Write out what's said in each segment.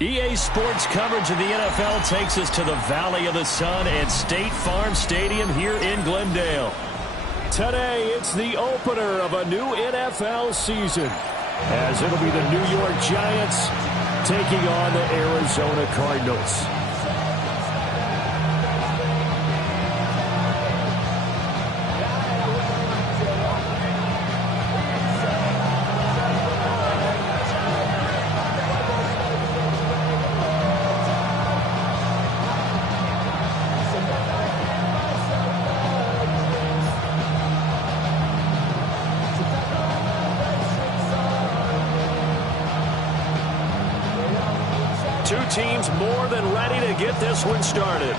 EA Sports coverage of the NFL takes us to the Valley of the Sun and State Farm Stadium here in Glendale. Today, it's the opener of a new NFL season, as it'll be the New York Giants taking on the Arizona Cardinals. Two teams more than ready to get this one started.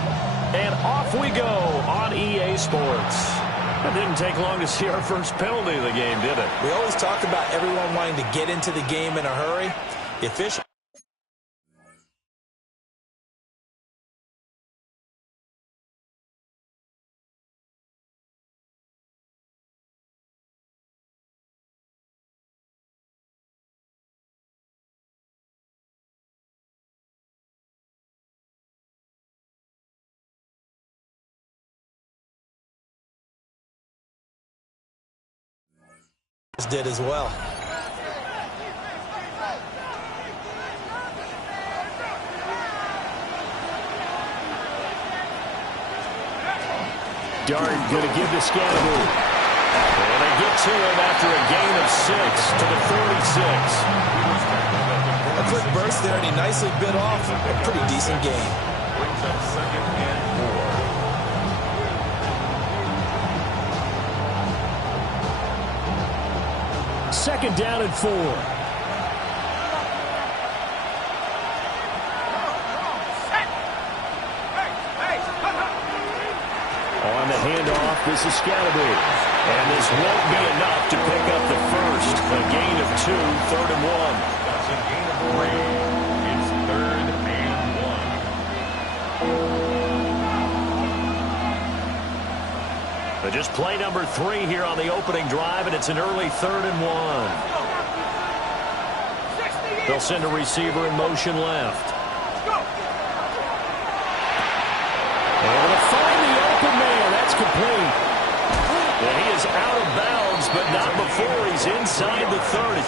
And off we go on EA Sports. It didn't take long to see our first penalty of the game, did it? We always talk about everyone wanting to get into the game in a hurry. The official... did as well. Dart going to give to Scannaboo. And they get to him after a gain of 6 to the 46. A quick burst there, and he nicely bit off a pretty decent gain. Brings up 2nd and 4. Second down and 4. On the handoff, this is Scannaboo. And this won't be enough to pick up the first. A gain of 2, 3rd and 1. That's a gain of 3. It's 3rd and 1. But just play number 3 here on the opening drive, and it's an early 3rd and 1. They'll send a receiver in motion left. And to find the open man, that's complete. And he is out of bounds, but not before he's inside the 30.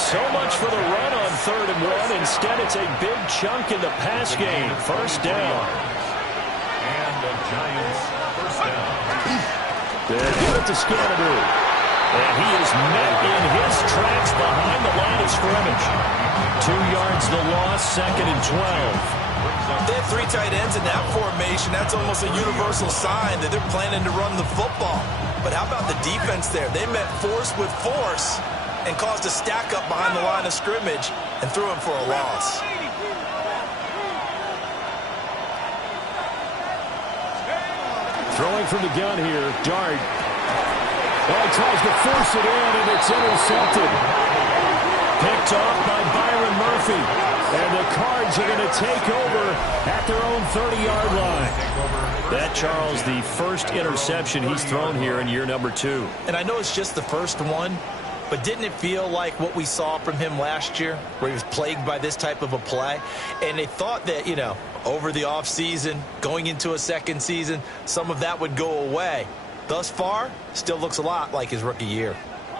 So much for the run on 3rd and 1. Instead, it's a big chunk in the pass game. First down. And the Giants first down. They give it to Scannaboo. And he is met in his tracks behind the line of scrimmage. 2 yards the loss, 2nd and 12. They have 3 tight ends in that formation. That's almost a universal sign that they're planning to run the football. But how about the defense there? They met force with force and caused a stack up behind the line of scrimmage and threw him for a loss. Throwing from the gun here, Dart. Oh, he tries to force it in, and it's intercepted. Picked off by Byron Murphy. And the Cards are going to take over at their own 30-yard line. That, Charles, the first interception he's thrown here in year number 2. And I know it's just the first one, but didn't it feel like what we saw from him last year, where he was plagued by this type of a play? And they thought that, you know, over the offseason, going into a second season, some of that would go away. Thus far, still looks a lot like his rookie year.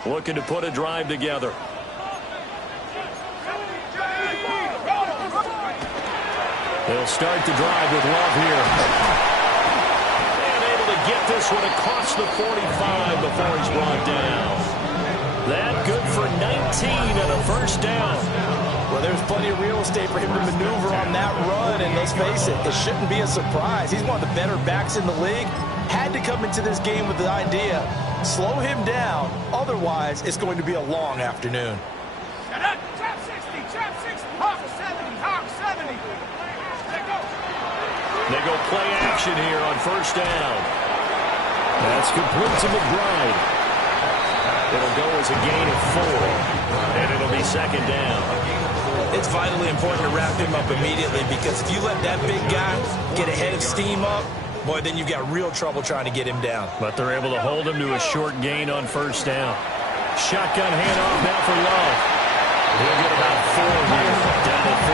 Looking to put a drive together. They'll start the drive with Love here. And able to get this one across the 45 before he's brought down. That good for 19 and a first down. Well, there's plenty of real estate for him to maneuver on that run, and let's face it, it shouldn't be a surprise. He's one of the better backs in the league. Had to come into this game with the idea, slow him down, otherwise it's going to be a long afternoon. Trap 60, Hawk 70, Hawk 70. They go play action here on first down. That's complete to McBride. It'll go as a gain of 4, and it'll be 2nd down. It's vitally important to wrap him up immediately, because if you let that big guy get ahead of steam up, boy, then you've got real trouble trying to get him down. But they're able to hold him to a short gain on first down. Shotgun handoff now for Love. He'll get about 4 here, down at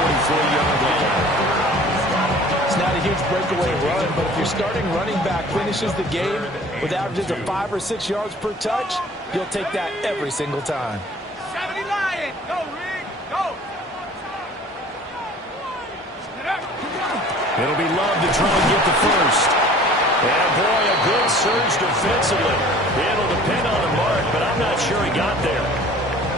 breakaway run, but if your starting running back finishes the game with averages of 5 or 6 yards per touch, you'll take that every single time. 70 Lion. Go, Rick. Go. It'll be Love to try and get the first. And boy, a good surge defensively. It'll depend on the mark, but I'm not sure he got there.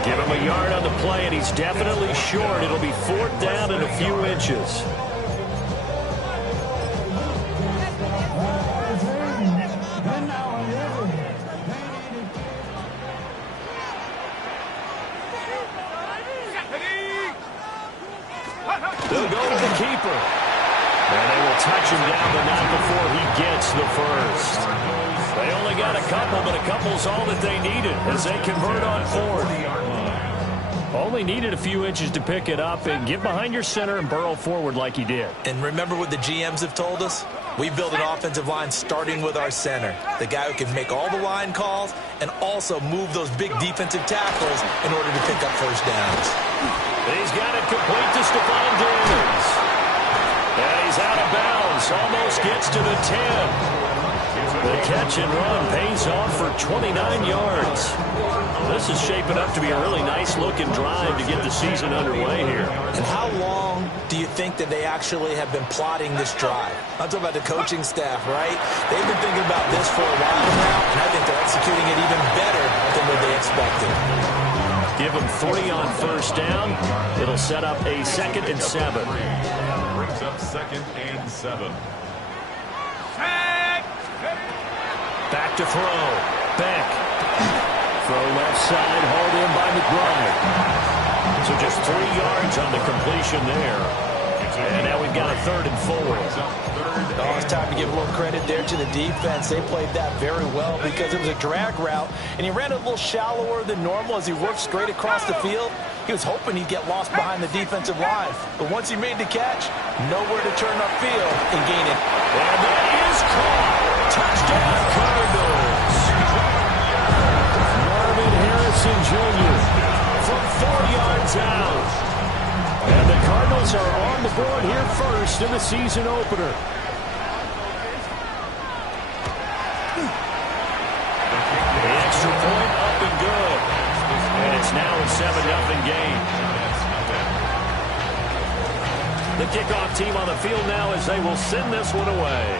Give him a yard on the play, and he's definitely short. It'll be 4th down and a few inches. They'll go to the keeper. And they will touch him down, but not before he gets the first. They only got a couple, but a couple's all that they needed as they convert on 4th. Only needed a few inches to pick it up and get behind your center and burrow forward like he did. And remember what the GMs have told us? We build an offensive line starting with our center, the guy who can make all the line calls and also move those big defensive tackles in order to pick up first downs. He's got it complete to Stephon Diggs. And he's out of bounds, almost gets to the 10. The catch and run pays off for 29 yards. This is shaping up to be a really nice-looking drive to get the season underway here. And how long do you think that they actually have been plotting this drive? I'm talking about the coaching staff, right? They've been thinking about this for a while now, and I think they're executing it even better than what they expected. Give them 3 on first down. It'll set up a 2nd and 7. Brings up 2nd and 7. Back to throw. Beck. Throw left side, hauled in by McBride. So just 3 yards on the completion there. And now we've got a 3rd and 4. Oh, it's time to give a little credit there to the defense. They played that very well because it was a drag route, and he ran a little shallower than normal as he worked straight across the field. He was hoping he'd get lost behind the defensive line. But once he made the catch, nowhere to turn upfield and gain it. And that is caught. Touchdown, Cardinals. Marvin Harrison Jr. from 4 yards out. And the Cardinals are on the board here first in the season opener. The extra point up and good. And it's now a 7-0 game. The kickoff team on the field now as they will send this one away.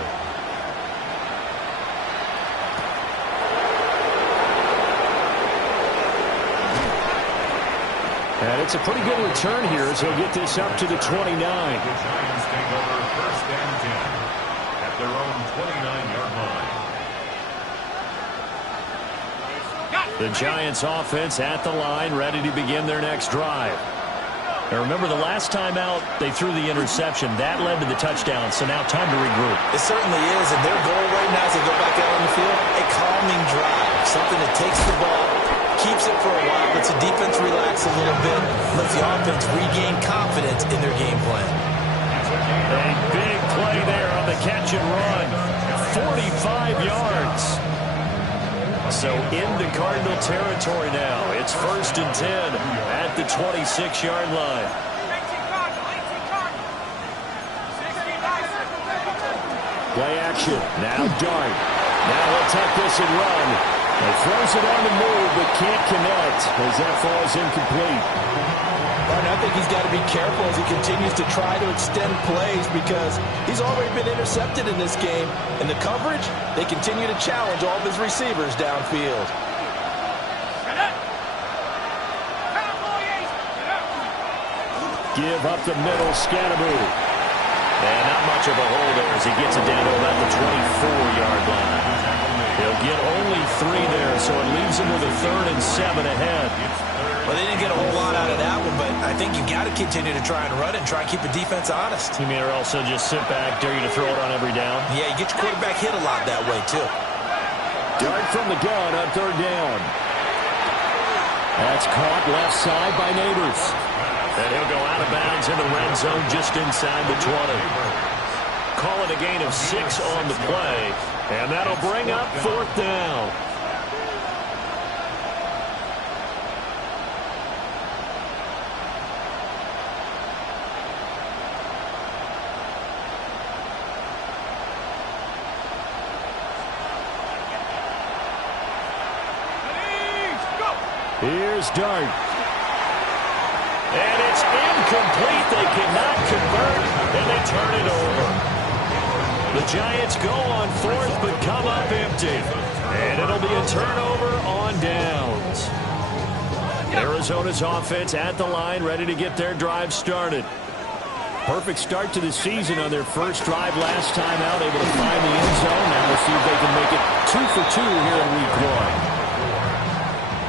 And it's a pretty good return here as he'll get this up to the 29. The Giants take over 1st and 10 at their own 29-yard line. The Giants offense at the line, ready to begin their next drive. Now remember, the last time out, they threw the interception. That led to the touchdown, so now time to regroup. It certainly is, and their goal right now as they go back out on the field, a calming drive, something that takes the ball, keeps it for a while, lets the defense relax a little bit, lets the offense regain confidence in their game plan. A big play there on the catch and run. 45 yards. So into Cardinal territory now. It's 1st and 10 at the 26-yard line. Play action. Now Dart. Now he'll tuck this and run. He throws it on the move, but can't connect as that falls incomplete. Martin, I think he's got to be careful as he continues to try to extend plays because he's already been intercepted in this game. And the coverage, they continue to challenge all of his receivers downfield. Give up the middle, Scatteroo. And not much of a hole there as he gets it down to about the 24-yard line. He'll get only 3 there, so it leaves him with a 3rd and 7 ahead. Well, they didn't get a whole lot out of that one, but I think you've got to continue to try and run it and try and keep the defense honest. You mean or also just sit back, dare you to throw it on every down? Yeah, you get your quarterback hit a lot that way, too. Dart from the gun on 3rd down. That's caught left side by Neighbors. And he'll go out of bounds in the red zone just inside the 20. Call it a gain of 6 on the play, and that'll bring up 4th down. Here's Dart. And it's incomplete. They cannot convert, and they turn it over. The Giants go on fourth, but come up empty. And it'll be a turnover on downs. Arizona's offense at the line, ready to get their drive started. Perfect start to the season on their first drive last time out, able to find the end zone. Now we'll see if they can make it 2 for 2 here in week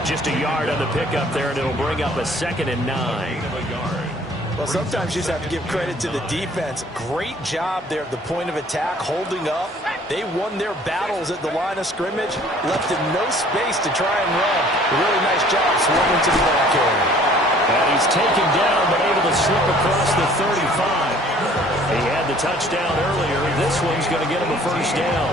1. Just a yard on the pickup there, and it'll bring up a 2nd and 9. Well, sometimes you just have to give credit to the defense. Great job there at the point of attack, holding up. They won their battles at the line of scrimmage, left him no space to try and run. A really nice job swarming to the ball carrier. And he's taken down, but able to slip across the 35. He had the touchdown earlier. This one's going to get him a first down.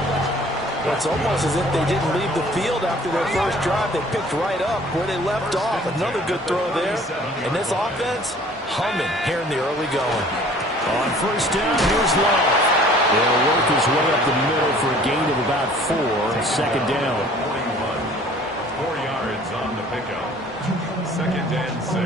It's almost as if they didn't leave the field after their first drive. They picked right up where they left off. Another good throw there. And this offense, humming here in the early going. On first down, here's Love. He'll work his way up the middle for a gain of about 4. Second down. 4 yards on the pickup. 2nd and 6.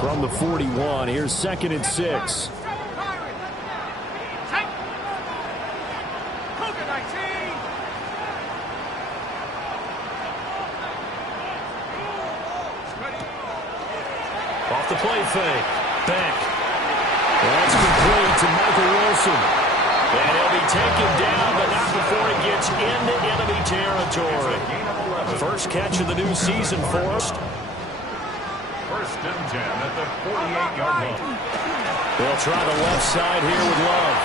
From the 41, here's 2nd and 6. Off the play fake. Beck. That's complete to Michael Wilson. And he'll be taken down, but not before he gets into enemy territory. First catch of the new season for us. 1st and 10 at the 48-yard line. They'll try the left side here with Love.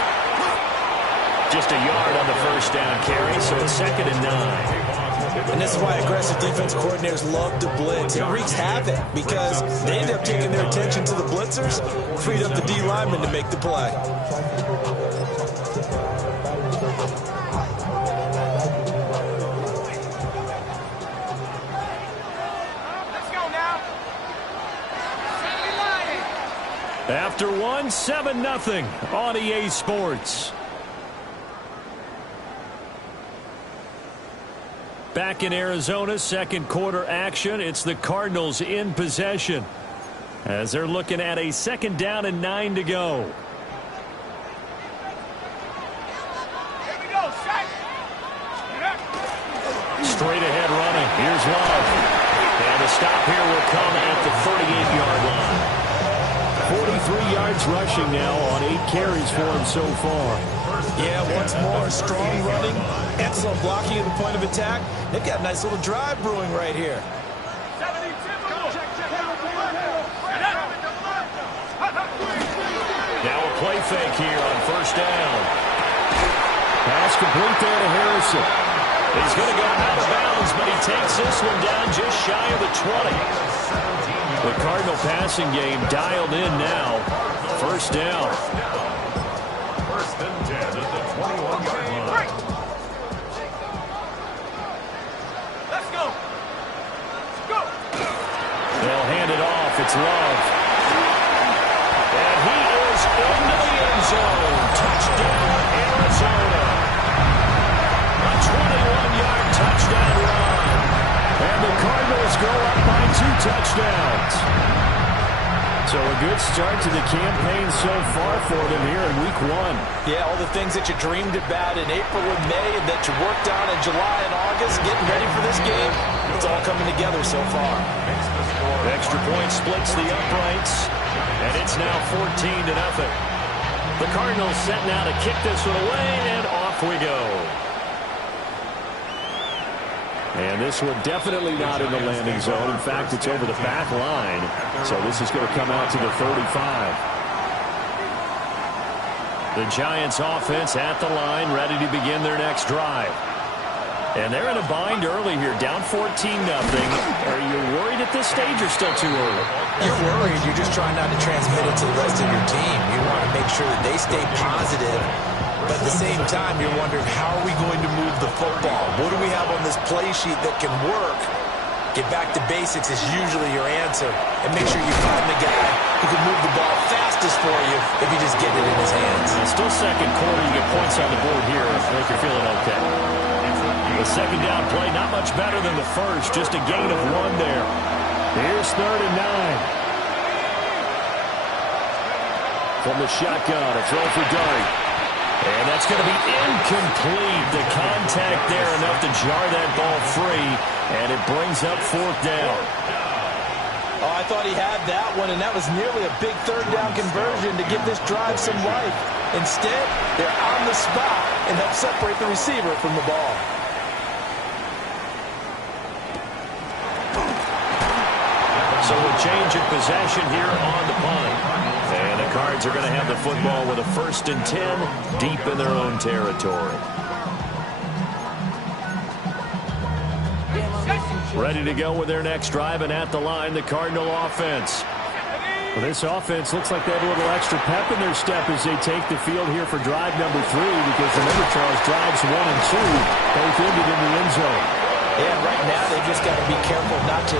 Just a yard on the first down carry, so it's 2nd and 9. And this is why aggressive defense coordinators love to blitz. It wreaks havoc because they end up taking their attention to the blitzers, freed up the D lineman to make the play. After 1, 7-0 on EA Sports. Back in Arizona, second quarter action. It's the Cardinals in possession as they're looking at a 2nd down and 9 to go. Here we go, Shaq. Straight ahead running. Here's Love. And the stop here will come at the 38-yard line. 43 yards rushing now on 8 carries for him so far. Yeah, once more, strong running, excellent blocking at the point of attack. They've got a nice little drive brewing right here. 72. Now a play fake here on first down. Pass complete there to Harrison. He's going to go out of bounds, but he takes this one down just shy of the 20. The Cardinal passing game dialed in now. First down. 1st and 10 at the 21-yard line. Let's go. Go. They'll hand it off. It's Love. And he is into the end zone. Touchdown, Arizona. A 21-yard touchdown run. And the Cardinals go up by 2 touchdowns. So a good start to the campaign so far for them here in week 1. Yeah, all the things that you dreamed about in April and May and that you worked on in July and August, getting ready for this game, it's all coming together so far. Extra point splits the uprights, and it's now 14-0. The Cardinals set now to kick this one away, and off we go. And this one definitely not in the landing zone. In fact, it's over the back line. So this is going to come out to the 35. The Giants offense at the line, ready to begin their next drive. And they're in a bind early here, down 14-0. Are you worried at this stage or still too early? You're worried. You're just trying not to transmit it to the rest of your team. You want to make sure that they stay positive. But at the same time, you're wondering, how are we going to move the football? What do we have on this play sheet that can work Get back to basics is usually your answer. And make sure you find the guy who can move the ball fastest for you if you just get it in his hands. Still second quarter. You get points on the board here. I think you're feeling okay. The second down play, not much better than the first. Just a gain of 1 there. Here's 3rd and 9. From the shotgun, a throw for Dart. And that's going to be incomplete. The contact there enough to jar that ball free. And it brings up 4th down. Oh, I thought he had that one, and that was nearly a big 3rd down conversion to give this drive some life. Instead, they're on the spot and help separate the receiver from the ball. So a change of possession here on the punt. And the Cards are going to have the football with a 1st and 10 deep in their own territory. Ready to go with their next drive, and at the line, the Cardinal offense. Well, this offense looks like they have a little extra pep in their step as they take the field here for drive number 3, because remember, Charles, drives 1 and 2 both ended in the end zone. Yeah, right now they've just got to be careful not to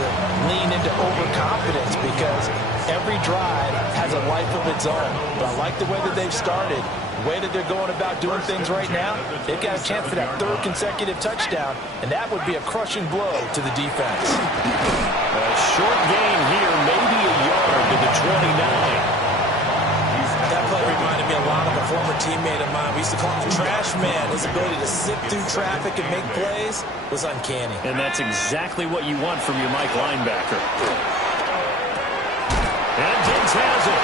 lean into overconfidence, because every drive has a life of its own. But I like the way that they've started. The way that they're going about doing things right now, they've got a chance for that 3rd consecutive touchdown, and that would be a crushing blow to the defense. A short gain here, maybe a yard to the 29. That play reminded me a lot of a former teammate of mine. We used to call him the trash man. His ability to sift through traffic and make plays was uncanny. And that's exactly what you want from your Mike linebacker. And Diggs has it.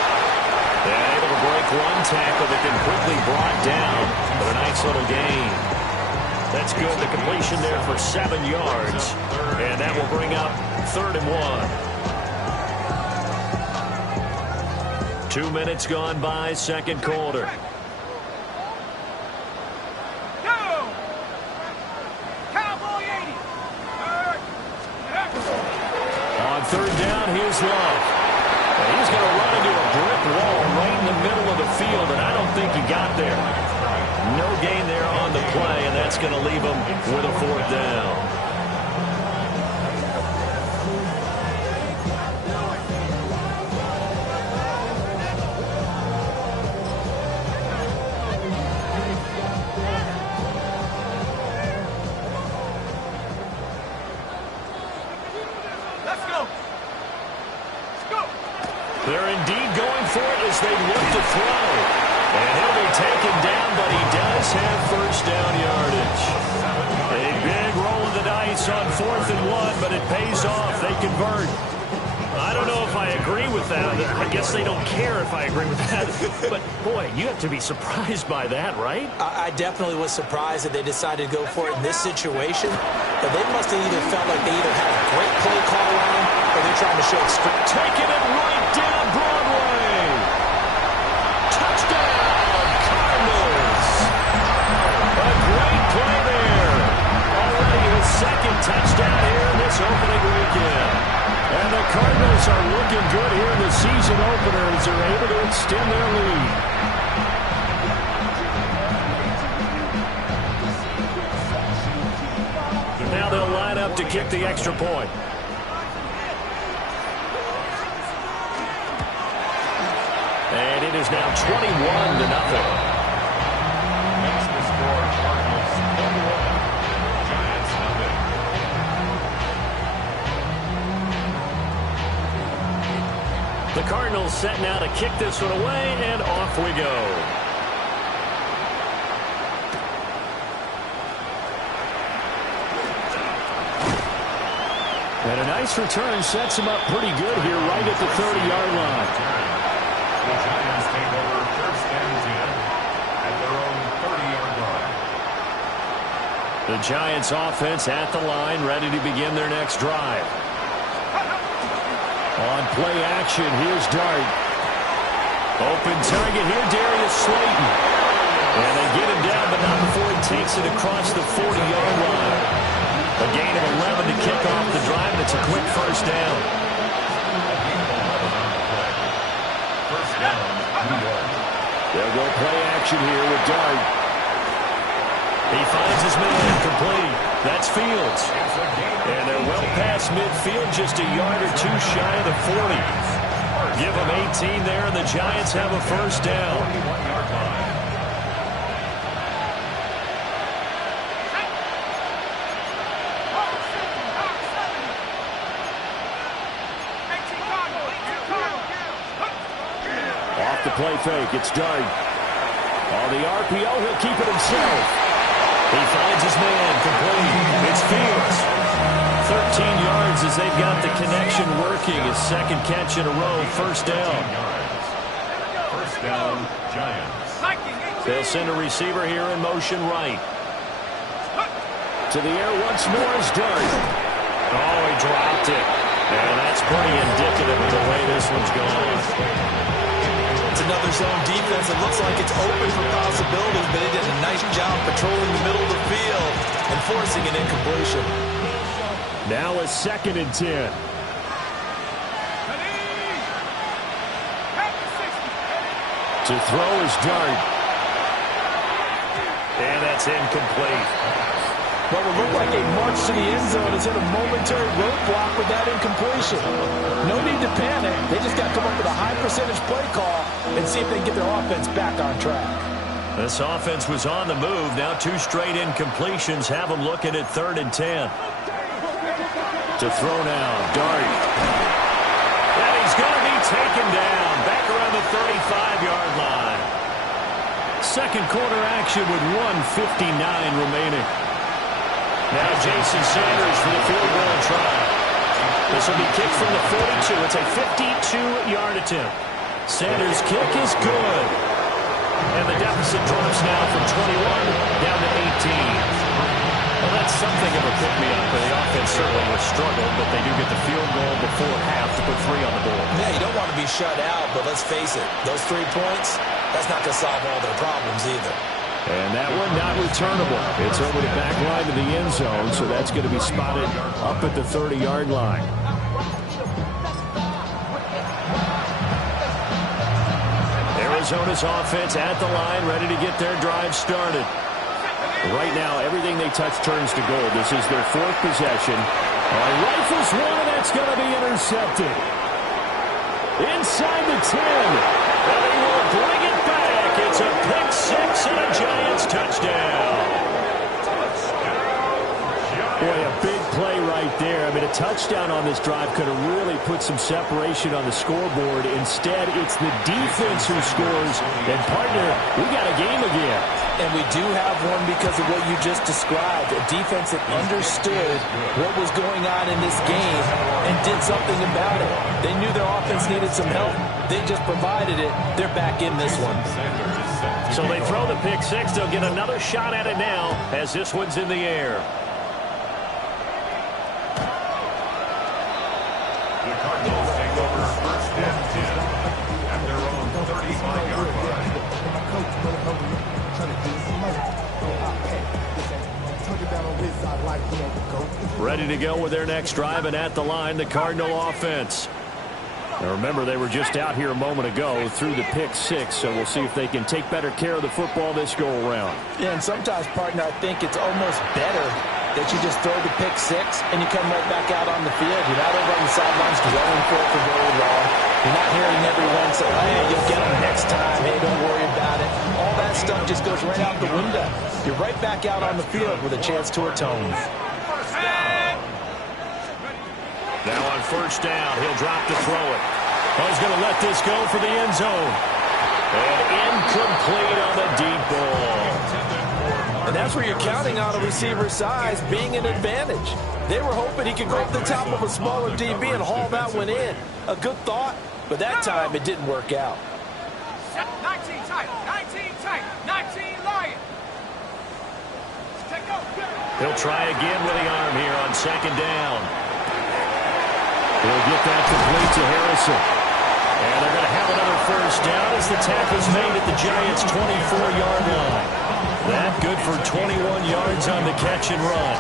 And able to break 1 tackle, but then quickly brought down. But a nice little gain. That's good. The completion there for 7 yards. And that will bring up 3rd and 1. 2 minutes gone by, 2nd quarter. On 3rd down, here's Love. And he's going to run into a brick wall right in the middle of the field, and I don't think he got there. No gain there on the play, and that's going to leave him with a 4th down. They're indeed going for it as they look to throw. And he'll be taken down, but he does have 1st down yardage. A big roll of the dice on 4th and 1, but it pays off. They convert. I don't know if I agree with that. I guess they don't care if I agree with that. But, boy, you have to be surprised by that, right? I definitely was surprised that they decided to go for it in this situation. But they must have either felt like they either had a great play call line or they're trying to show script. Taking it right down Broadway. Touchdown, Cardinals. A great play there. Already his 2nd touchdown here in this opening weekend. And the Cardinals are looking good here in the season opener as they're able to extend their lead. Now they'll line up to kick the extra point. And it is now 21-0. Makes the score Cardinals 21, Giants 0. The Cardinals set now to kick this one away, and off we go. And a nice return sets him up pretty good here right at the 30-yard line. The Giants take over 1st and 10 at their own 30-yard line. The Giants offense at the line, ready to begin their next drive. On play action, here's Dart. Open target here, Darius Slayton. And they get him down, but not before he takes it across the 40-yard line. A gain of 11 to kick off the drive, and it's a quick 1st down. First down, New York. They'll go play action here with Dart. He finds his man complete. That's Fields. And they're well past midfield, just a yard or two shy of the 40. Give them 18 there, and the Giants have a first down. Off the play fake, it's Dart. On the RPO, he'll keep it himself. He finds his man complete. It's Fields. 13 yards as they've got the connection working. His second catch in a row. First down. First down, Giants. They'll send a receiver here in motion right. To the air once more is Dart. Oh, he dropped it. And that's pretty indicative of the way this one's going. It's another zone defense. It looks like it's open for possibilities, but they did a nice job patrolling the middle of the field and forcing an incompletion. Now a 2nd and 10. To throw is Dart. And that's incomplete. What would look like a march to the end zone has hit a momentary roadblock with that incompletion. No need to panic. They just got to come up with a high percentage play call and see if they can get their offense back on track. This offense was on the move. Now 2 straight incompletions have them looking at 3rd and 10. To throw now, Dart. And he's going to be taken down back around the 35-yard line. Second quarter action with 1:59 remaining. Now Jason Sanders for the field goal try. This will be kicked from the 42. It's a 52-yard attempt. Sanders' kick is good. And the deficit drops now from 21 down to 18. Well, that's something of a pick-me-up. The offense certainly has struggled, but they do get the field goal before half to put 3 on the board. Yeah, you don't want to be shut out, but let's face it, those 3 points, that's not going to solve all their problems either. And that one not returnable. It's over the back line to the end zone, so that's going to be spotted up at the 30-yard line. Arizona's offense at the line, ready to get their drive started. Right now, everything they touch turns to gold. This is their 4th possession. Rifles one, and that's going to be intercepted. Inside the 10. And he will bring it back. It's a pick 6 and a Giants touchdown. Boy, a big play right there. I mean, a touchdown on this drive could have really put some separation on the scoreboard. Instead, it's the defense who scores. And, partner, we got a game again. And we do have one because of what you just described. A defense that understood what was going on in this game and did something about it. They knew their offense needed some help. They just provided it. They're back in this one. So they throw the pick 6. They'll get another shot at it now as this one's in the air. The Cardinals take over first and 10 at their own 35-yard line. Ready to go with their next drive, and at the line, the Cardinal offense. Now remember, they were just out here a moment ago through the pick 6, so we'll see if they can take better care of the football this go-around. Yeah, and sometimes, partner, I think it's almost better that you just throw the pick 6 and you come right back out on the field. You're not over on the sidelines going for it for very long. You're not hearing everyone say, hey, you'll get them next time. Hey, don't worry about it. All that stuff just goes right out the window. You're right back out on the field with a chance to atone. Now on first down, he'll drop to throw it. Oh, he's going to let this go for the end zone. And incomplete on the deep ball. And that's where you're counting on a receiver's size being an advantage. They were hoping he could go up the top of a smaller DB and haul that one in. A good thought, but that time it didn't work out. 19 tight, 19 tight, 19 Lion. He'll try again with the arm here on second down. He'll get that complete to Harrison. And they're going to have another first down as the tackle's made at the Giants' 24-yard line. That good for 21 yards on the catch and run.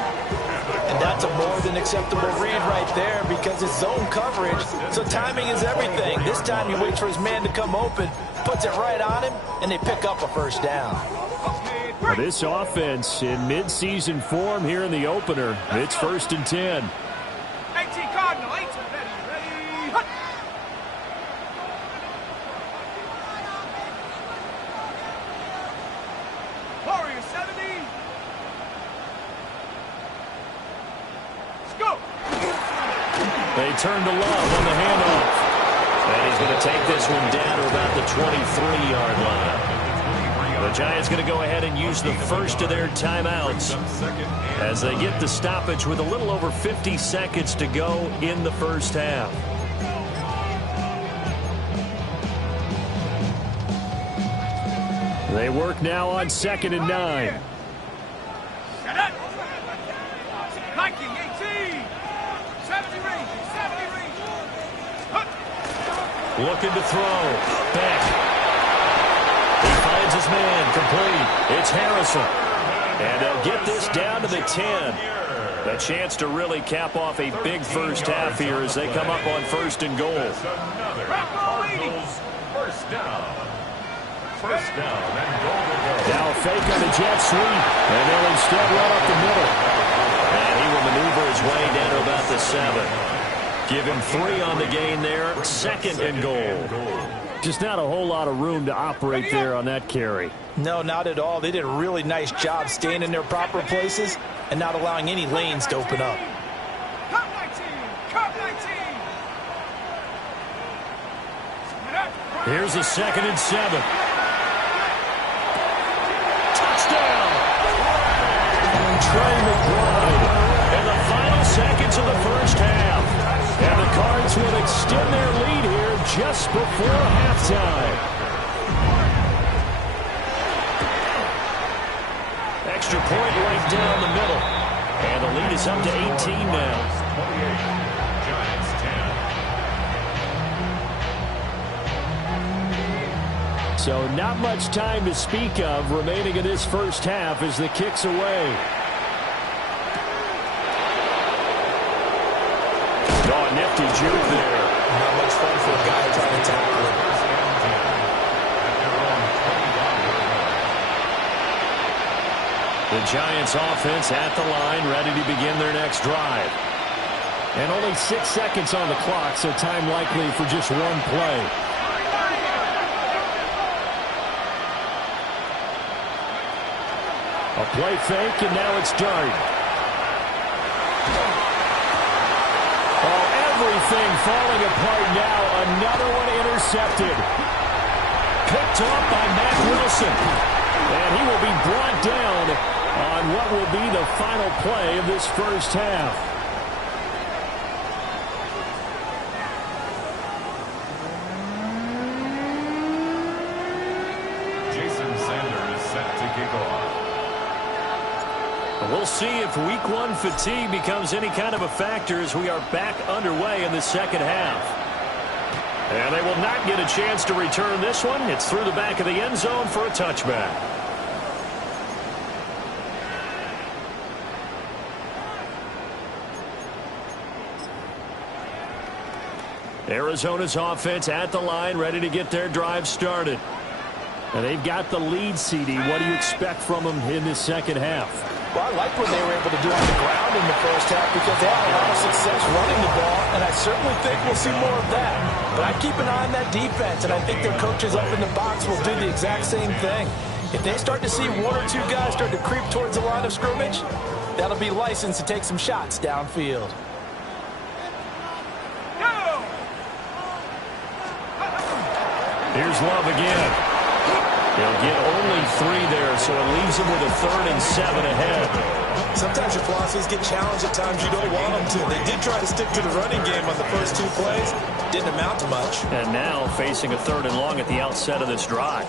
And that's a more than acceptable read right there because it's zone coverage, so timing is everything. This time he waits for his man to come open, puts it right on him, and they pick up a first down. This offense in midseason form here in the opener. It's 1st and 10. 18 Cardinal, 18 ready. Hut. Warrior 70. Let's go. They turn to Love on the handoff. And he's going to take this one down to about the 23-yard line. The Giants going to go ahead and use the first of their timeouts as they get the stoppage with a little over 50 seconds to go in the first half. They work now on 2nd and 9. Set up. Nike 18. 70 range. 70 range. Hut. Looking to throw. Back. He finds his man. Complete. It's Harrison. And they'll get this down to the 10. A chance to really cap off a big first half here as they come up on 1st and goal. Cardinals first down. First down and goal to go. Now a fake on the jet sweep. And they'll instead run up the middle. And he will maneuver his way down to about the 7. Give him 3 on the gain there. 2nd and goal. Just not a whole lot of room to operate there on that carry. No, not at all. They did a really nice job staying in their proper places and not allowing any lanes to open up. Cup 19. Cup 19. Here's a 2nd and 7. Touchdown! Trey McBride in the final seconds of the first half. And the Cards will extend their lead here just before halftime. Extra point right down the middle. And the lead is up to 18 now. 28. Giants 10. So not much time to speak of remaining in this first half as the kick's away. Oh, nifty juke there. Not much fun for a guy trying to tackle him. The Giants offense at the line, ready to begin their next drive. And only 6 seconds on the clock, so time likely for just one play. A play fake, and now it's Dart. Oh, everything falling apart now. Another one intercepted. Picked off by Matt Wilson. And he will be brought down on what will be the final play of this first half. Jason Sanders set to kick off. We'll see if week 1 fatigue becomes any kind of a factor as we are back underway in the second half. And they will not get a chance to return this one. It's through the back of the end zone for a touchback. Arizona's offense at the line, ready to get their drive started. And they've got the lead, CD. What do you expect from them in this second half? Well, I like what they were able to do on the ground in the first half because they had a lot of success running the ball, and I certainly think we'll see more of that. But I keep an eye on that defense, and I think their coaches up in the box will do the exact same thing. If they start to see 1 or 2 guys start to creep towards the line of scrimmage, that'll be licensed to take some shots downfield. Here's Love again. He'll get only 3 there, so it leaves him with a 3rd and 7 ahead. Sometimes your philosophies get challenged at times you don't want them to. They did try to stick to the running game on the first 2 plays. Didn't amount to much. And now facing a 3rd and long at the outset of this drive.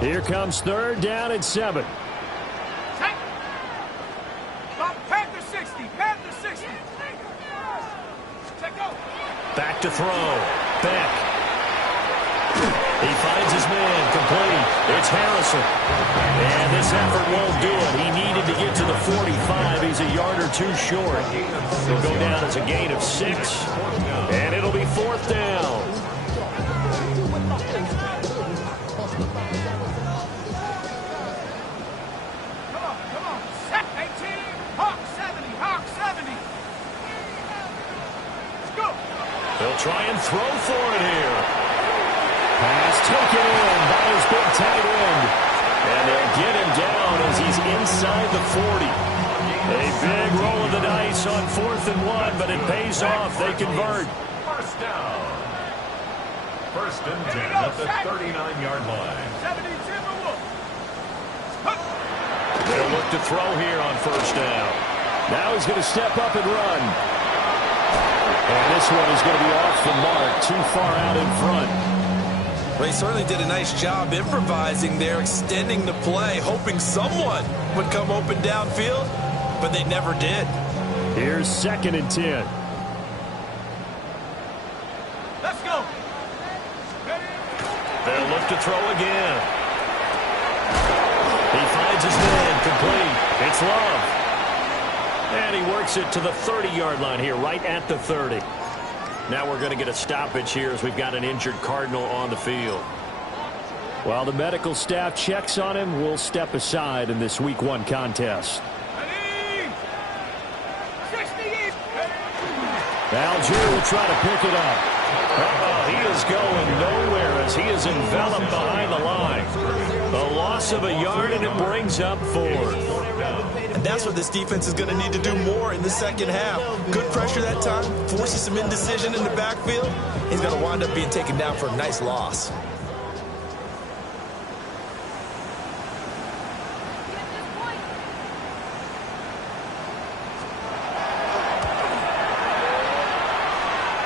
Here comes 3rd down and 7. Panther 60. Panther 60. Check go. Back to throw. Beck. He finds his man, complete. It's Harrison. And this effort won't do it. He needed to get to the 45. He's a yard or 2 short. He'll go down as a gain of 6. And it'll be 4th down. They'll try and throw for it here. Pass taken in by his big tight end. And they'll get him down as he's inside the 40. A big roll of the dice on 4th and 1, but it pays off. They convert. First down. First and 10 at the 39-yard line. 70 Timberwolves. They'll look to throw here on first down. Now he's going to step up and run. And this one is going to be off the mark, too far out in front. Well, he certainly did a nice job improvising there, extending the play, hoping someone would come open downfield, but they never did. Here's 2nd and 10. Let's go. They'll look to throw again. He finds his man, complete. It's Love. And he works it to the 30-yard line here, right at the 30. Now we're going to get a stoppage here as we've got an injured Cardinal on the field. While the medical staff checks on him, we'll step aside in this Week 1 contest. Ready. 68. Algier will try to pick it up. He is going nowhere as he is enveloped behind the line. A loss of a yard, and it brings up 4th. And that's what this defense is going to need to do more in the second half. Good pressure that time, forces some indecision in the backfield. He's going to wind up being taken down for a nice loss.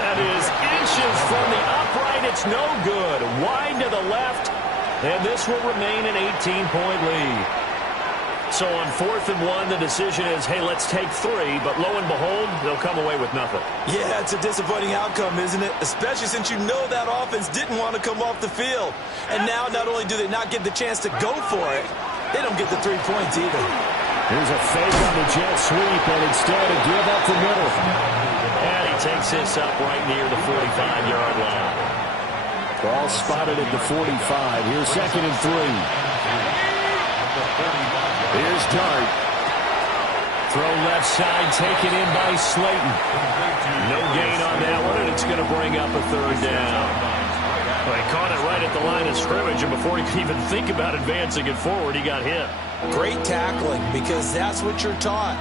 That is inches from the upright. It's no good. Wide to the left, and this will remain an 18-point lead. So on 4th and 1, the decision is, hey, let's take 3. But lo and behold, they'll come away with nothing. Yeah, it's a disappointing outcome, isn't it? Especially since you know that offense didn't want to come off the field. And now not only do they not get the chance to go for it, they don't get the 3 points either. Here's a fake on the jet sweep, and instead a give up the middle. And he takes this up right near the 45-yard line. Ball spotted at the 45. Here's 2nd and 3. Here's Dart. Throw left side, taken in by Slayton. No gain on that one, and it's going to bring up a 3rd down. Well, he caught it right at the line of scrimmage, and before he could even think about advancing it forward, he got hit. Great tackling, because that's what you're taught.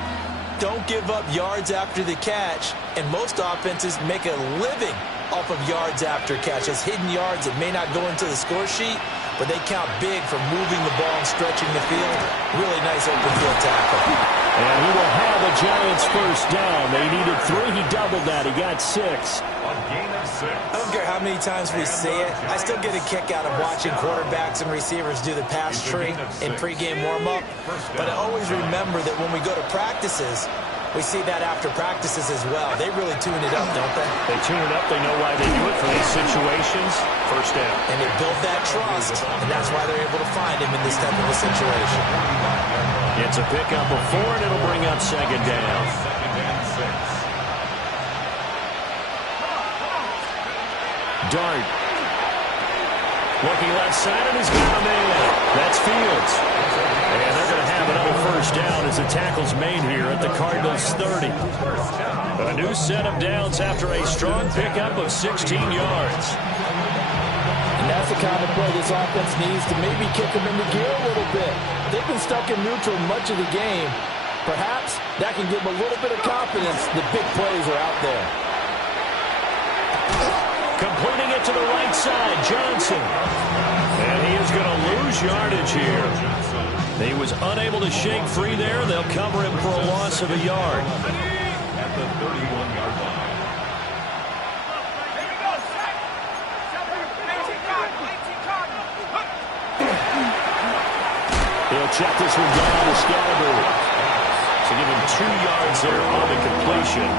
Don't give up yards after the catch, and most offenses make a living off of yards after catch. As hidden yards that may not go into the score sheet, but they count big for moving the ball and stretching the field. Really nice open field tackle. And he will have the Giants first down. They needed 3. He doubled that. He got 6. A gain of 6. I don't care how many times we say it. I still get a kick out of watching quarterbacks and receivers do the pass tree in pregame warm-up. But I always remember that when we go to practices, we see that after practices as well. They really tune it up, don't they? They tune it up. They know why they do it for these situations. First down. And they build that trust, and that's why they're able to find him in this type of a situation. It's a pickup of 4, and it'll bring up 2nd down. 2nd and 6. Dart. Looking left side, and he's got a man. That's Fields. And they're going to have another first down as the tackle's made here at the Cardinals' 30. A new set of downs after a strong pickup of 16 yards. And that's the kind of play this offense needs to maybe kick them into gear a little bit. They've been stuck in neutral much of the game. Perhaps that can give them a little bit of confidence that big plays are out there. Completing it to the right side, Johnson. And he is going to lose yardage here. He was unable to shake free there. They'll cover him for a loss of a yard. At the 31-yard line. Here we go, set. 18 Cardinals. He'll check this one down to Scalabrini. So give him 2 yards there on the completion.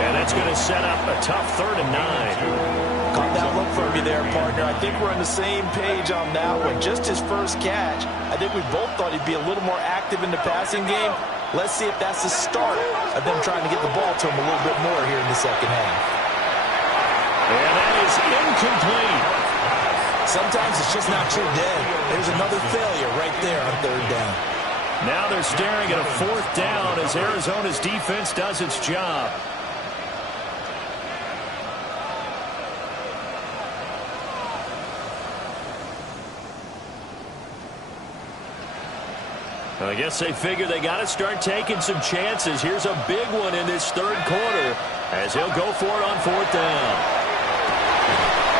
And that's going to set up a tough 3rd and 9. Caught that look from you there, partner. I think we're on the same page on that one. Just his first catch. I think we both thought he'd be a little more active in the passing game. Let's see if that's the start of them trying to get the ball to him a little bit more here in the second half. And that is incomplete. Sometimes it's just not your day. There's another failure right there on 3rd down. Now they're staring at a 4th down as Arizona's defense does its job. I guess they figure they got to start taking some chances. Here's a big one in this third quarter as he'll go for it on fourth down.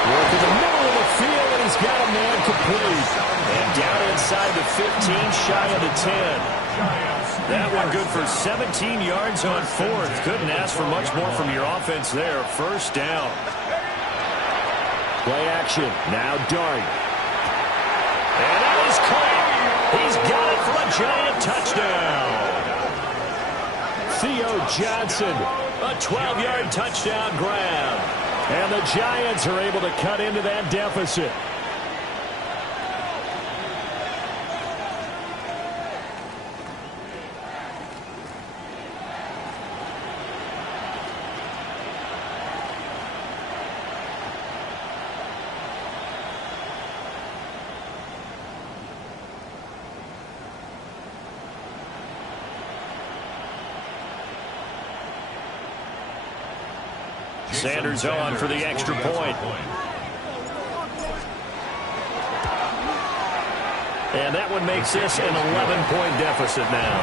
Work in the middle of the field, and he's got a man complete. And down inside the 15, shy of the 10. That one good for 17 yards on fourth. Couldn't ask for much more from your offense there. First down. Play action. Now Dart. And that is caught. He's got it for a giant touchdown. Theo Johnson, a 12-yard touchdown grab. And the Giants are able to cut into that deficit. Sanders on for the extra point. And that one makes this an 11-point deficit now.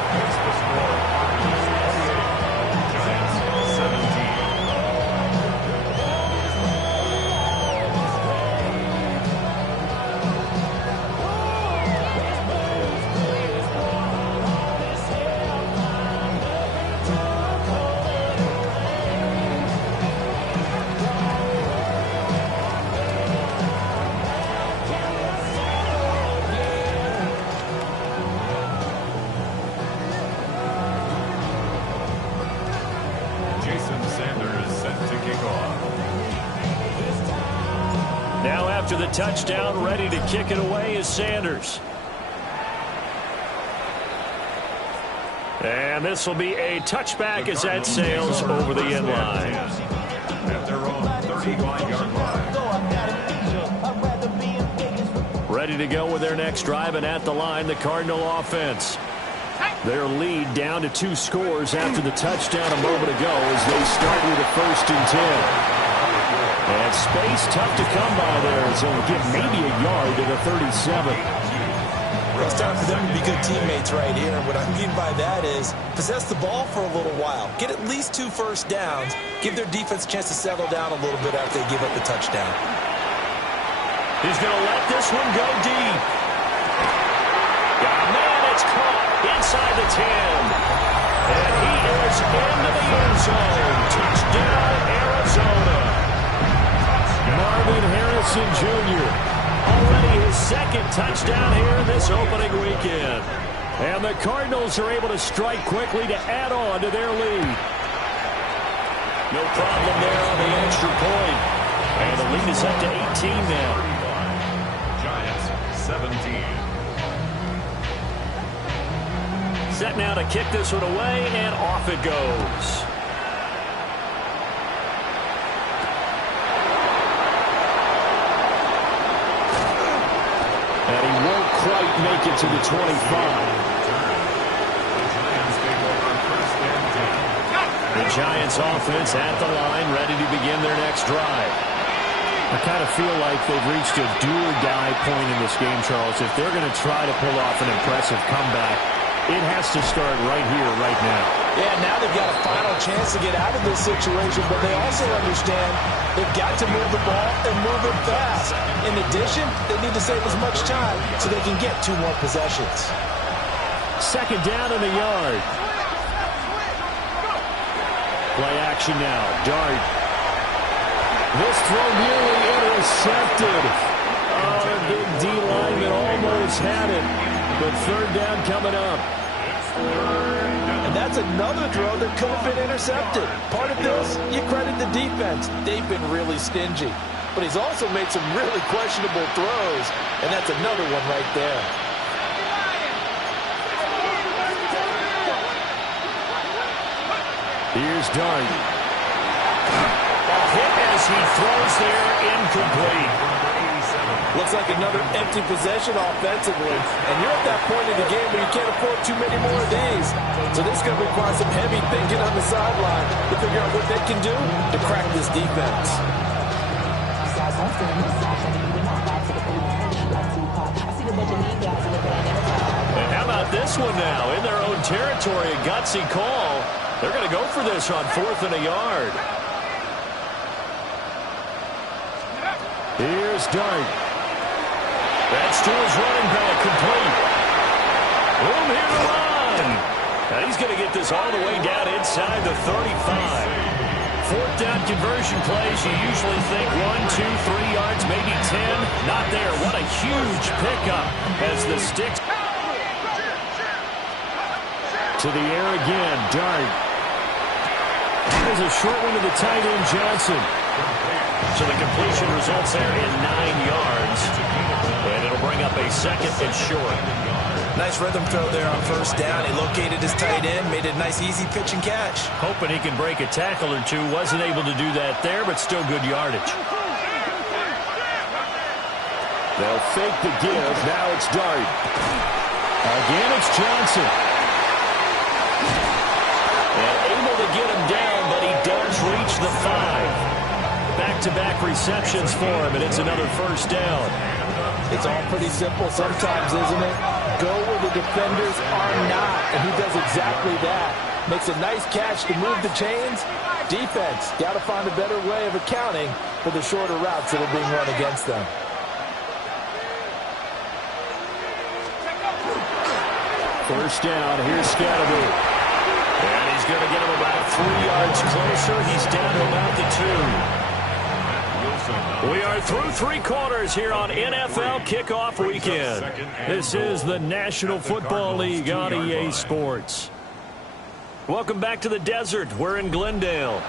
After the touchdown, ready to kick it away is Sanders. And this will be a touchback as that sails over the end line. At their own 35-yard line. Ready to go with their next drive, and at the line, the Cardinal offense. Their lead down to 2 scores after the touchdown a moment ago as they start with a 1st and 10. And space tough to come by there, so we'll get maybe a yard to the 37. It's time for them to be good teammates right here. And what I mean by that is possess the ball for a little while. Get at least 2 first downs. Give their defense a chance to settle down a little bit after they give up the touchdown. He's going to let this one go deep. Oh, man, it's caught inside the 10. And he is into the end zone. Touchdown, Arizona. Marvin Harrison Jr. already his 2nd touchdown here this opening weekend. And the Cardinals are able to strike quickly to add on to their lead. No problem there on the extra point. And the lead is up to 18 now. Giants, 17. Set now to kick this one away, and off it goes. And he won't quite make it to the 25. The Giants offense at the line, ready to begin their next drive. I kind of feel like they've reached a do-or-die point in this game, Charles. If they're going to try to pull off an impressive comeback, it has to start right here, right now. Yeah, now they've got a final chance to get out of this situation, but they also understand they've got to move the ball and move it fast. In addition, they need to save as much time so they can get 2 more possessions. 2nd down in the yard. Play action now. Dart. This throw nearly intercepted. Oh, the big D lineman almost had it. But 3rd down coming up. And that's another throw that could have been intercepted. Part of this, you credit the defense. They've been really stingy. But he's also made some really questionable throws. And that's another one right there. Here's Dart. A hit as he throws there, incomplete. Looks like another empty possession offensively. And you're at that point in the game where you can't afford too many more of these. So this is going to require some heavy thinking on the sideline to figure out what they can do to crack this defense. And how about this one now? In their own territory, a gutsy call. They're going to go for this on 4th and a yard. Here's Dart. That's to his running back, complete. Room here to run. And he's going to get this all the way down inside the 35. 4th down conversion plays, you usually think 1, 2, 3 yards, maybe 10. Not there. What a huge pickup as the sticks. To the air again, Dart. There's a short one to the tight end, Johnson. So the completion results there in 9 yards. And it'll bring up a 2nd and short. Nice rhythm throw there on 1st down. He located his tight end, made it a nice easy pitch and catch. Hoping he can break a tackle or two. Wasn't able to do that there, but still good yardage. They'll fake the give. Now it's Dart. Again, it's Johnson. And able to get him down, but he does reach the 5. Back-to-back receptions for him, and it's another 1st down. It's all pretty simple sometimes, isn't it? Go where the defenders are not, and he does exactly that. Makes a nice catch to move the chains. Defense, got to find a better way of accounting for the shorter routes that are being run against them. First down, here's Scatterby. And he's going to get him about 3 yards closer. He's down to about the 2. We are through 3 quarters here on NFL Kickoff Weekend. This is the National Football League on EA Sports. Welcome back to the desert. We're in Glendale.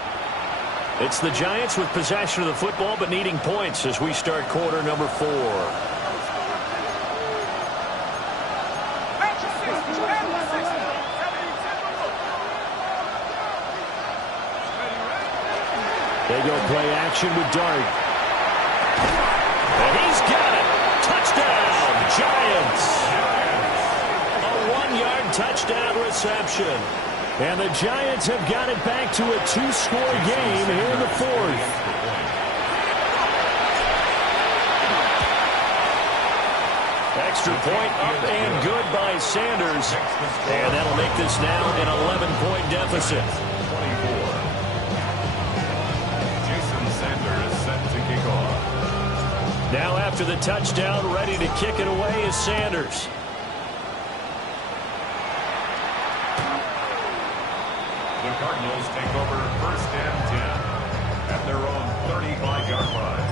It's the Giants with possession of the football but needing points as we start quarter number 4. They go play action with Dart. And he's got it. Touchdown, Giants. A 1-yard touchdown reception. And the Giants have got it back to a 2-score game here in the 4th. Extra point up and good by Sanders. And that'll make this now an 11-point deficit. Now after the touchdown, ready to kick it away is Sanders. The Cardinals take over 1st and 10 at their own 35-yard line.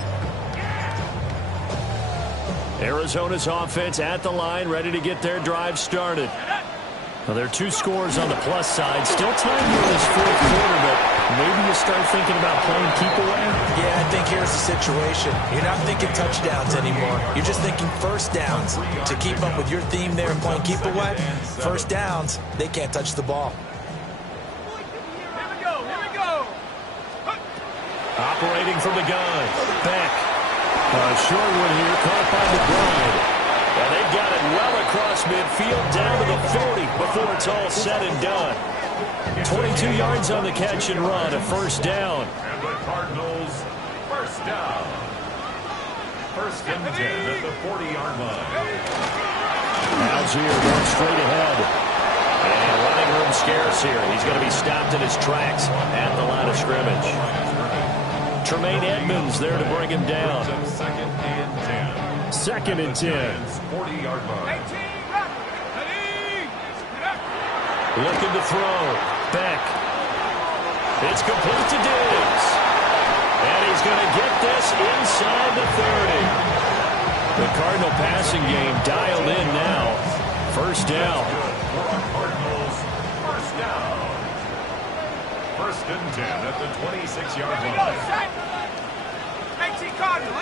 Arizona's offense at the line, ready to get their drive started. Well, there are 2 scores on the plus side. Still time here in this 4th quarter, but maybe you start thinking about playing keep away? Yeah, I think here's the situation. You're not thinking touchdowns anymore. You're just thinking 1st downs. To keep up with your theme there and playing keep away, 1st downs, they can't touch the ball. Here we go. Operating from the gun. Beck. A short one here, caught by McBride. And they've got it well across midfield, down to the 40 before it's all said and done. 22 yards on the catch and run, a 1st down. And the Cardinals, 1st down. 1st and 10 at the 40-yard line. Algier going straight ahead. And running room scarce here. He's going to be stopped in his tracks at the line of scrimmage. Tremaine Edmonds there to bring him down. 2nd and 10. 2nd and 10. 40-yard line. Looking to throw. Beck. It's complete to Diggs. And he's going to get this inside the 30. The Cardinal passing game dialed in now. 1st down. Cardinals, 1st down. 1st and 10 at the 26-yard line. 18 Cardinal.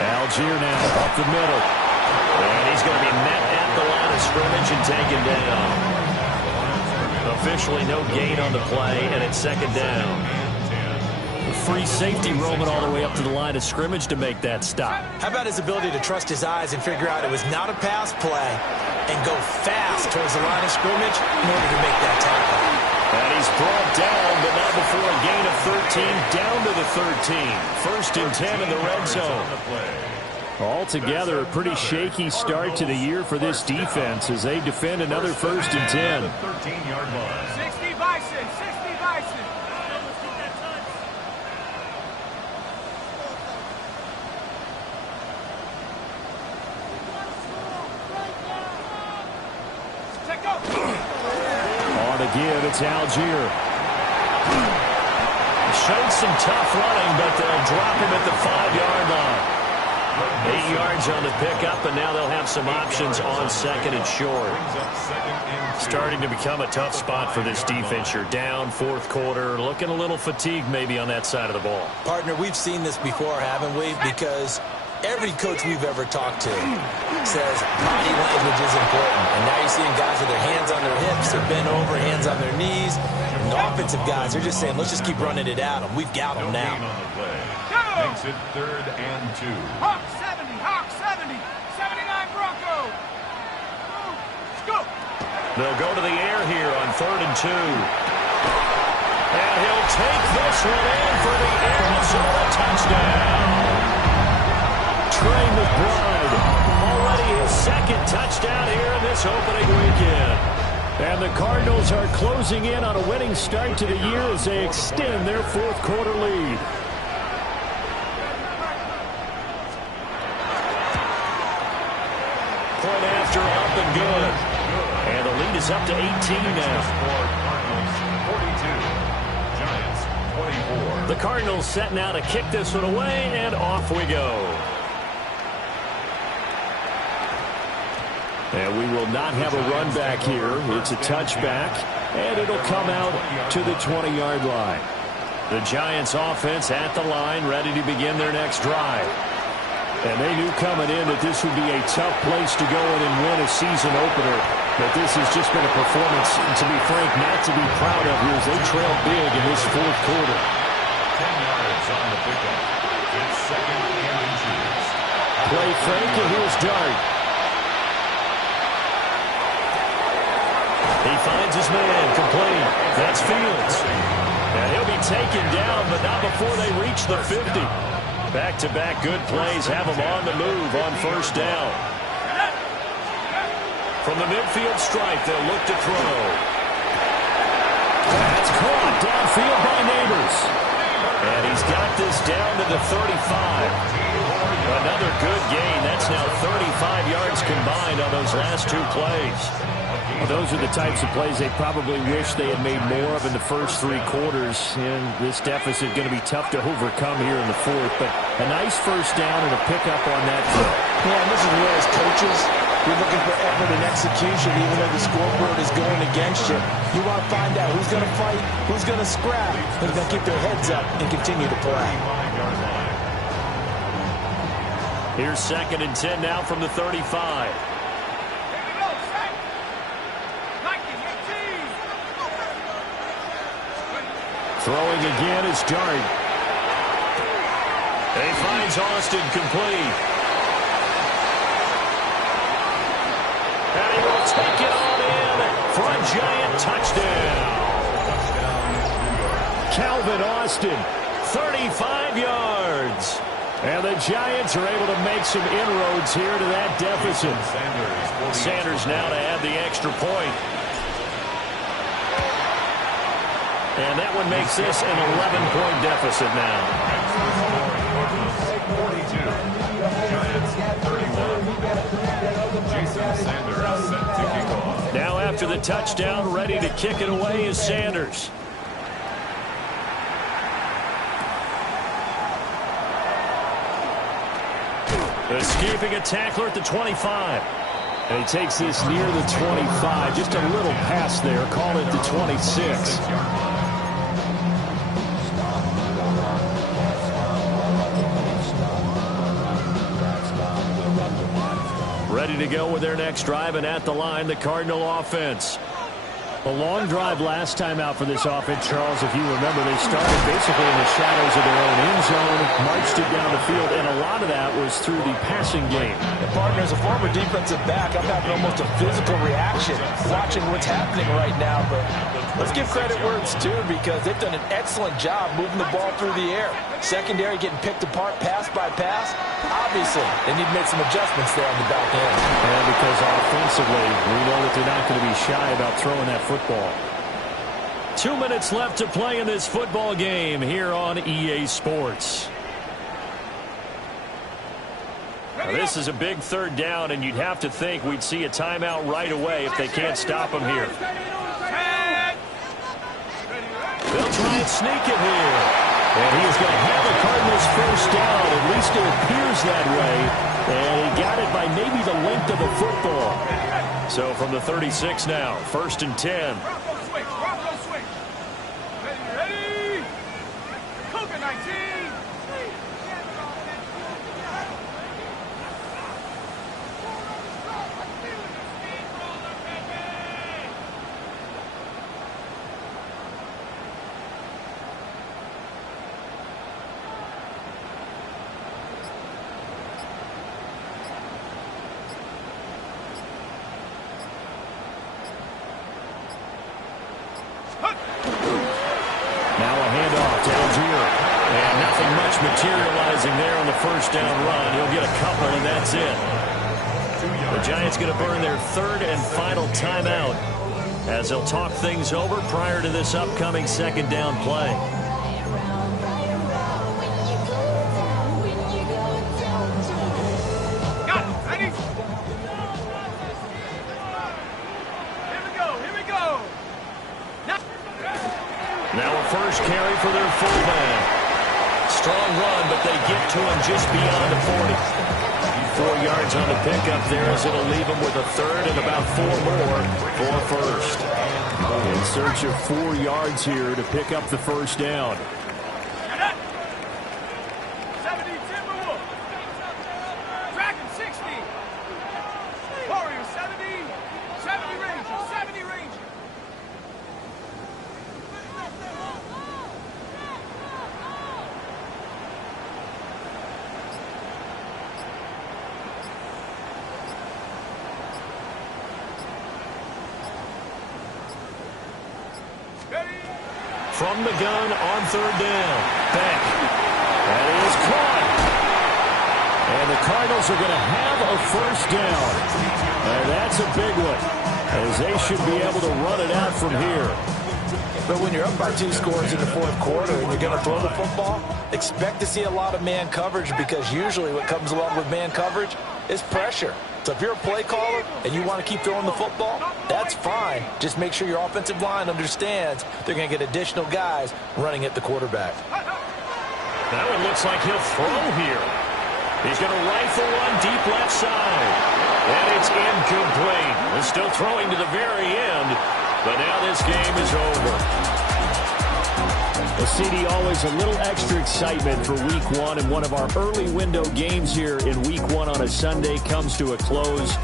Algier now up the middle. And he's going to be met at the line of scrimmage and taken down. Officially no gain on the play, and it's 2nd down. free safety roaming all the way up to the line of scrimmage to make that stop. How about his ability to trust his eyes and figure out it was not a pass play and go fast towards the line of scrimmage in order to make that tackle. And he's brought down, but not before a gain of 13, down to the 13. 1st and 10 in the red zone. Altogether, a pretty shaky start to the year for this defense as they defend another 1st and 10. 13-yard line. 60 Bison, 60 Bison. Check go. On again, it's Algier. Showed some tough running, but they'll drop him at the 5-yard line. 8 yards on the pickup, and now they'll have some options on 2nd and short. Starting to become a tough spot for this defense. You're down 4th quarter, looking a little fatigued maybe on that side of the ball. Partner, we've seen this before, haven't we? Because every coach we've ever talked to says body language is important. And now you're seeing guys with their hands on their hips, they're bent over, hands on their knees. And the offensive guys, they're just saying, let's just keep running it at them. We've got them now. Makes it 3rd and 2. Hawk 70, Hawk 70, 79 Bronco. Let's go. They'll go to the air here on 3rd and 2. And he'll take this one in for the Arizona touchdown. Trey McBride, already his 2nd touchdown here in this opening weekend. And the Cardinals are closing in on a winning start to the year as they extend their 4th quarter lead. Point after, up and good. And the lead is up to 18 now. 42. Giants 24. The Cardinals set now to kick this one away, and off we go. And we will not have a run back here. It's a touchback, and it'll come out to the 20-yard line. The Giants offense at the line, ready to begin their next drive. And they knew coming in that this would be a tough place to go in and win a season opener. But this has just been a performance, to be frank, not to be proud of here as they trail big in this 4th quarter. 10 yards on the pickup. It's 2nd and inches. Play fake, and here's Dart. He finds his man, complete. That's Fields. And he'll be taken down, but not before they reach the 50. Back-to-back good plays have them on the move on 1st down. From the midfield stripe, they'll look to throw. That's caught downfield by Neighbors. And he's got this down to the 35. Another good gain. That's now 35 yards combined on those last 2 plays. Well, those are the types of plays they probably wish they had made more of in the first 3 quarters. And this deficit going to be tough to overcome here in the 4th. But a nice 1st down and a pickup on that throw. Yeah, and this is where as coaches, you're looking for effort and execution even though the scoreboard is going against you. You want to find out who's going to fight, who's going to scrap, who's going to keep their heads up and continue to play. Here's 2nd and 10 now from the 35. Throwing again is Dart. He finds Austin complete. And he will take it on in for a Giant touchdown. Calvin Austin, 35 yards. And the Giants are able to make some inroads here to that deficit. Sanders now to add the extra point. And that one makes this an 11-point deficit now. 42. Giants 31. Jason Sanders set to kick off. Now after the touchdown, ready to kick it away is Sanders. Escaping a tackler at the 25. And he takes this near the 25. Just a little pass there. Call it the 26. Ready to go with their next drive, and at the line, the Cardinal offense. A long drive last time out for this offense, Charles. If you remember, they started basically in the shadows of their own end zone, marched it down the field, and a lot of that was through the passing game. And partner, as a former defensive back, I'm having almost a physical reaction watching what's happening right now. But let's give credit where it's due, because they've done an excellent job moving the ball through the air. Secondary getting picked apart pass by pass. Obviously, they need to make some adjustments there on the back end. And because offensively, we know that they're not going to be shy about throwing that football. 2 minutes left to play in this football game here on EA Sports. Now, this is a big third down, and you'd have to think we'd see a timeout right away if they can't stop them here. They'll try and sneak it here. And he's going to have the Cardinals first down. At least it appears that way. And he got it by maybe the length of the football. So from the 36 now, 1st and 10. Bronco switch. Ready. Cougar 19. Now a handoff to Algier. And nothing much materializing there on the first down run. He'll get a couple, and that's it. The Giants going to burn their 3rd and final timeout as they'll talk things over prior to this upcoming 2nd down play. Got it. Ready? Here we go. Now a first carry for their fullback. Strong run, but they get to him just beyond the 40. 4 yards on the pickup there, as it'll leave him with a 3rd and about 4 more for first. In search of 4 yards here to pick up the first down. 70 Timberwolves. Dragon 60. Warriors 70. 70 Rangers. 70 Rangers. From the gun on 3rd down. Back. That is caught. And the Cardinals are going to have a first down. And that's a big one, as they should be able to run it out from here. But when you're up by 2 scores in the 4th quarter and you're going to throw the football, expect to see a lot of man coverage, because usually what comes along with man coverage is pressure. So if you're a play caller and you want to keep throwing the football, that's fine. Just make sure your offensive line understands they're going to get additional guys running at the quarterback. That one looks like he'll throw here. He's going to rifle one deep left side. And it's incomplete. They're still throwing to the very end, but now this game is over. Well, CD, always a little extra excitement for Week 1, and one of our early window games here in Week 1 on a Sunday comes to a close.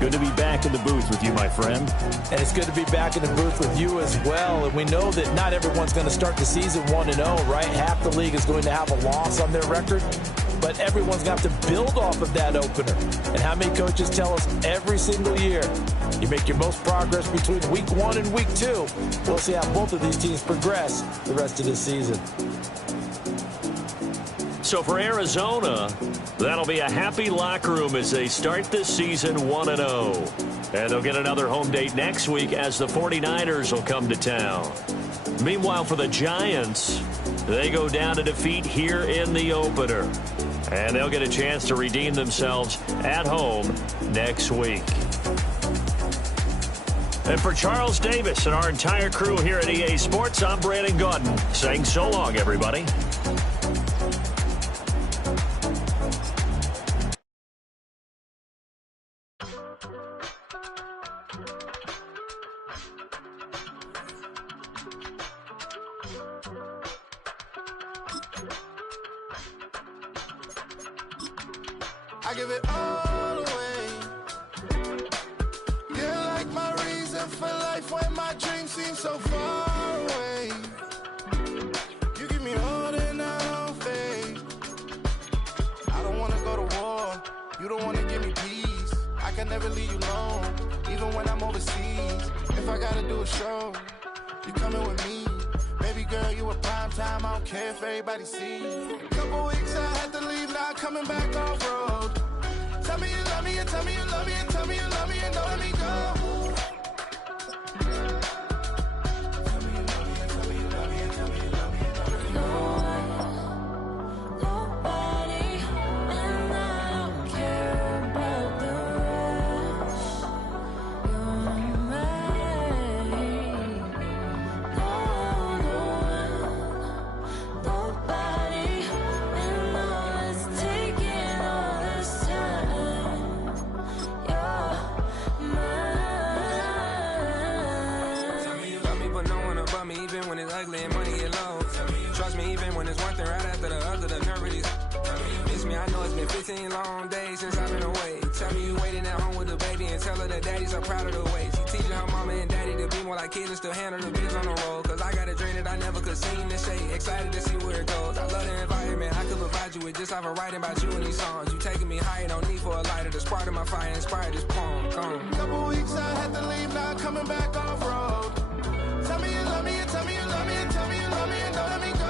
Good to be back in the booth with you, my friend. And it's good to be back in the booth with you as well. And we know that not everyone's going to start the season 1-0, right? Half the league is going to have a loss on their record. But everyone's going to have to build off of that opener. And how many coaches tell us every single year, you make your most progress between Week 1 and Week 2. We'll see how both of these teams progress the rest of this season. So for Arizona, that'll be a happy locker room as they start this season 1-0. And they'll get another home date next week as the 49ers will come to town. Meanwhile, for the Giants, they go down to defeat here in the opener. And they'll get a chance to redeem themselves at home next week. And for Charles Davis and our entire crew here at EA Sports, I'm Brandon Gaudin saying so long, everybody. I give it all away. You're like my reason for life when my dreams so far away. You give me all that I don't fade. I don't wanna go to war. You don't wanna give me peace. I can never leave you alone, even when I'm overseas. If I gotta do a show, you coming with me. Baby girl, you a prime time. I don't care if everybody sees. Couple weeks I had to leave, now coming back off road. Tell me you love me, and tell me you love me, and tell me you love me, and don't let me go. Long days since I've been away. Tell me you waiting at home with the baby and tell her that daddy's so proud of the way. She teaching her mama and daddy to be more like kids and still handle the biz on the road. Cause I got a dream that I never could seem to say. Excited to see where it goes. I love the environment I could provide you with just off of writing about you in these songs. You taking me higher, no need for a lighter. The spark of my fire inspired this poem. Gone. Couple weeks I had to leave, now coming back off road. Tell me you love me, and tell me you love me, and tell me you love me, and don't let me go.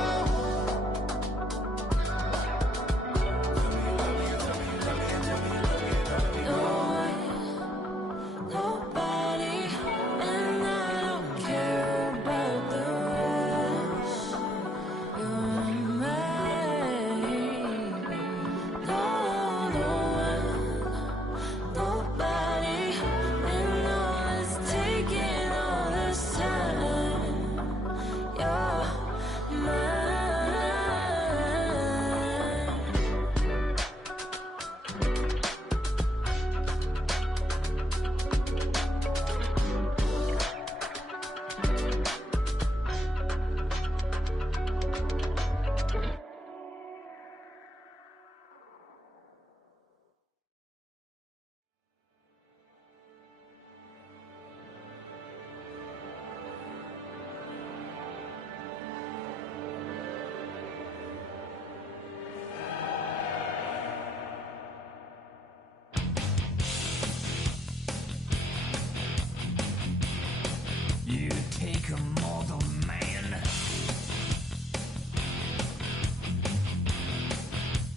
You take a mortal man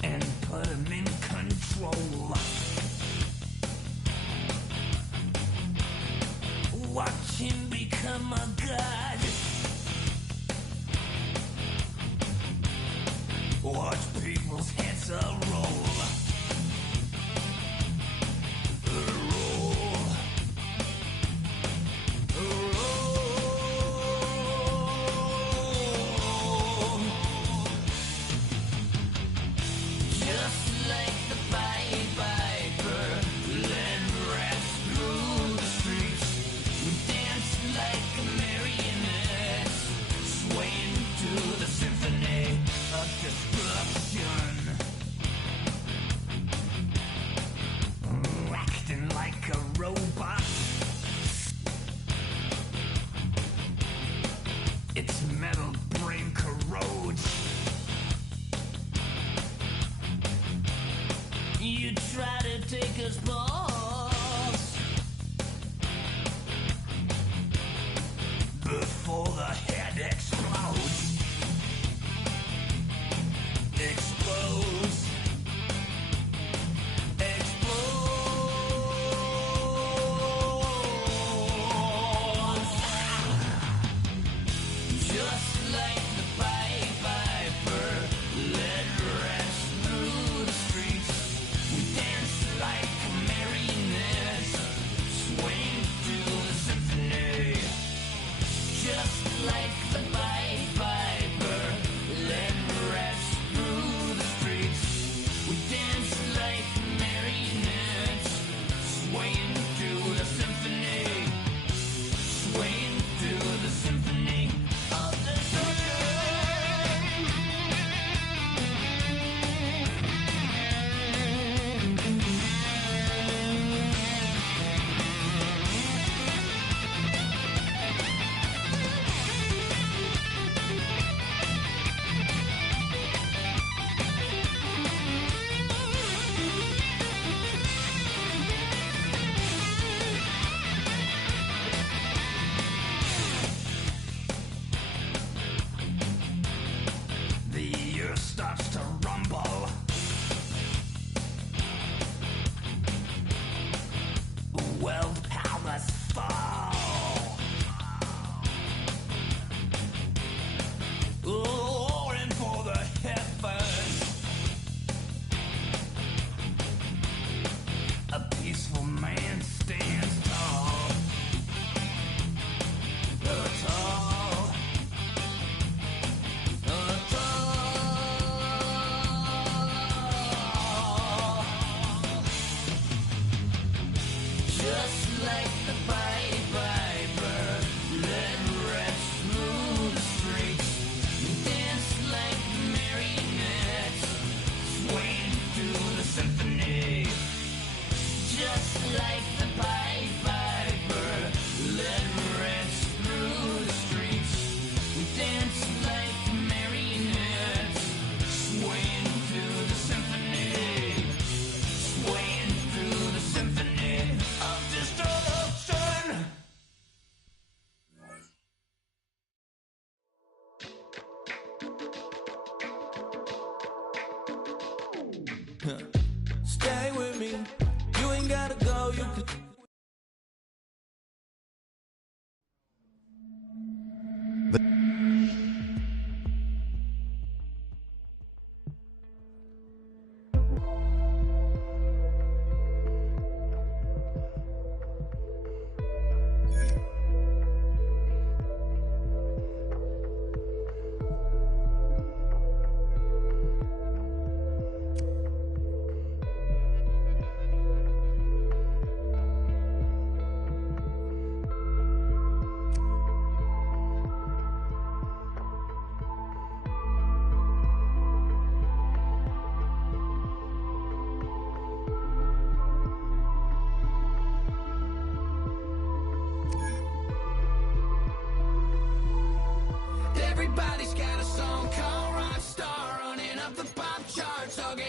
and put him in control. Watch him become a god. Watch people's heads roll. Robot. Its metal brain corrodes. You try to take us balls before the head explodes. Explodes. Like a Mary Stay with me. You ain't gotta go. You can. Everybody's got a song called Rockstar, running up the pop charts, hugging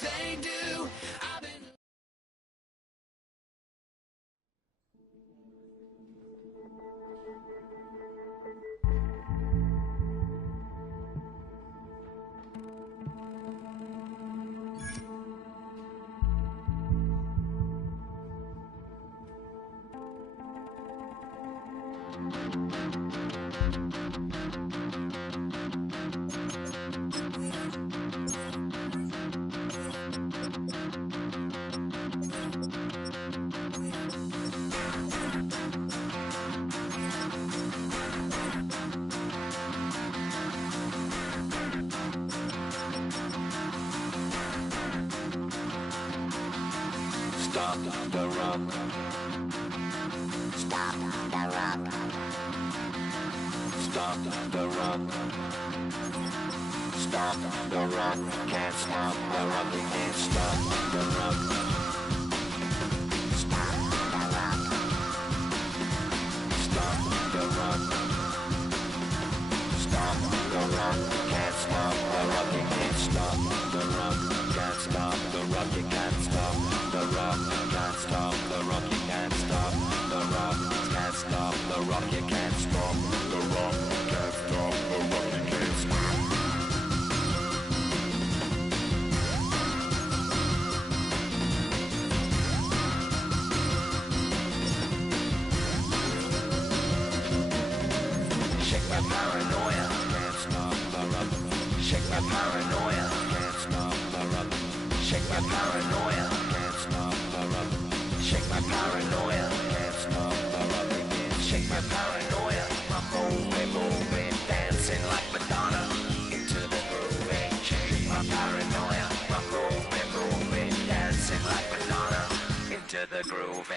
they do. I've been Stop the rock. Stop the rock. Stop the rock. Stop the rock. Can't stop the rock. You can't stop the rock. Stop the rock. Stop the rock. Stop the rock. Can't stop the rock. You can't stop the rock. Can't stop the rock. You can't stop the rock. Can't stop the rock. You can't stop the rock. Can't stop the rock. You can't stop the rock. Can't stop the rock. You can't stop. Shake my paranoia. Can't stop the rock. Shake my paranoia. Can't stop the rock. Shake my paranoia. Can't stop the rock. Shake my paranoia. Can't stop the rock. Shake my paranoia. I'm moving, dancing like Madonna into the groove. Shake my paranoia. I'm moving, dancing like Madonna into the groove.